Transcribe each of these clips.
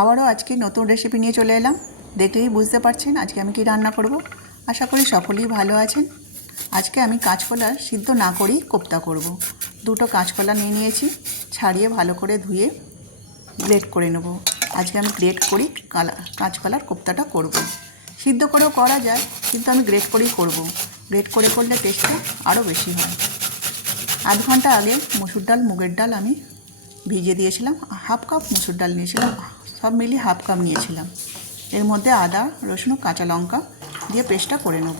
আবারও আজকে নতুন রেসিপি নিয়ে চলে এলাম। দেখলেই বুঝতে পারছেন আজকে আমি কি রান্না করব। আশা করি সকলেই ভালো আছেন। আজকে আমি কাঁচকলা সিদ্ধ না করেই কোপ্তা করব। দুটো কাঁচকলা নিয়ে নিয়েছি, ছাড়িয়ে ভালো করে ধুয়ে গ্রেট করে নেব। আজকে আমি গ্রেট করেই কাঁচকলার কোপ্তাটা করব। সিদ্ধ করেও করা যায়, কিন্তু আমি গ্রেট করেই করব। গ্রেট করে করলে টেস্টটা আরও বেশি হয়। আধ ঘন্টা আগে মসুর ডাল মুগের ডাল আমি ভিজিয়ে দিয়েছিলাম। হাফ কাপ মসুর ডাল নিয়েছিলাম, সব মিলিয়ে হাফ কাপ নিয়েছিলাম। এর মধ্যে আদা রসুন কাঁচা লঙ্কা দিয়ে পেস্টটা করে নেব।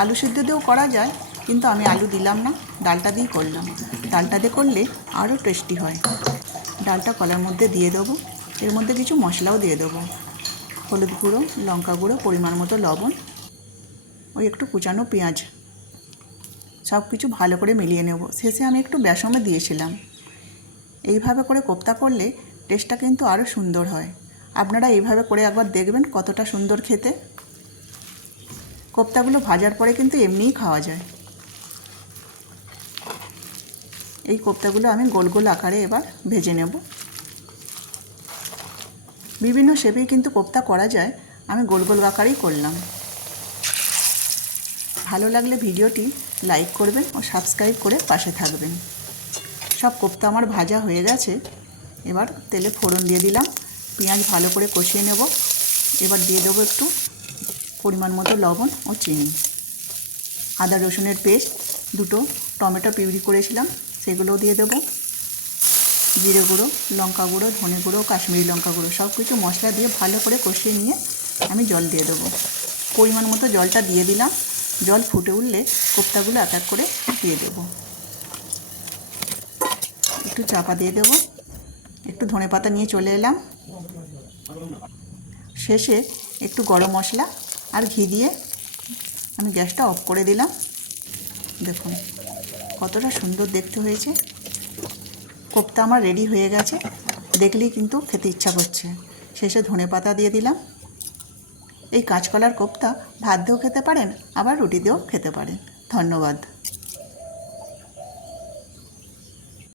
আলু সিদ্ধ দিয়েও করা যায়, কিন্তু আমি আলু দিলাম না, ডালটা দিয়েই করলাম। ডালটা দিয়ে করলে আরও টেস্টি হয়। ডালটা কলার মধ্যে দিয়ে দেবো। এর মধ্যে কিছু মশলাও দিয়ে দেবো, হলুদ গুঁড়ো, লঙ্কা গুঁড়ো, পরিমাণ মতো লবণ, ওই একটু কুচানো পেঁয়াজ, সব কিছু ভালো করে মিলিয়ে নেব। শেষে আমি একটু বেসনও দিয়েছিলাম। এইভাবে করে কোপ্তা করলে টেস্টটা কিন্তু আরও সুন্দর হয়। আপনারা এইভাবে করে একবার দেখবেন কতটা সুন্দর খেতে। কোপ্তাগুলো ভাজার পরে কিন্তু এমনিই খাওয়া যায়। এই কোপ্তাগুলো আমি গোল গোল আকারে এবার ভেজে নেব। বিভিন্ন শেপেই কিন্তু কোপ্তা করা যায়, আমি গোল গোল আকারেই করলাম। ভালো লাগলে ভিডিওটি লাইক করবেন ও সাবস্ক্রাইব করে পাশে থাকবেন। সব কোপ্তা আমার ভাজা হয়ে গেছে। এবার তেলে ফোড়ন দিয়ে দিলাম, পেঁয়াজ ভালো করে কষিয়ে নেব। এবার দিয়ে দেবো একটু পরিমাণ মতো লবণ ও চিনি, আদা রসুনের পেস্ট, দুটো টমেটো পিউরি করেছিলাম সেগুলোও দিয়ে দেবো, জিরে গুঁড়ো, লঙ্কা গুঁড়ো, ধনে গুঁড়ো, কাশ্মীরি লঙ্কা গুঁড়ো, সব কিছু মশলা দিয়ে ভালো করে কষিয়ে নিয়ে আমি জল দিয়ে দেবো। পরিমাণ মতো জলটা দিয়ে দিলাম। জল ফুটে উঠলে কোপ্তাগুলো এক এক করে দিয়ে দেবো। একটু চাপা দিয়ে দেবো। একটু ধনেপাতা নিয়ে চলে এলাম। শেষে একটু গরম মশলা আর ঘি দিয়ে আমি গ্যাসটা অফ করে দিলাম। দেখুন কতটা সুন্দর দেখতে হয়েছে। কোপ্তা আমার রেডি হয়ে গেছে, দেখলেই কিন্তু খেতে ইচ্ছা করছে। শেষে ধনেপাতা দিয়ে দিলাম। এই কাঁচকলার কোপ্তা ভাত দিয়েও খেতে পারেন, আবার রুটি দিয়েও খেতে পারেন। ধন্যবাদ।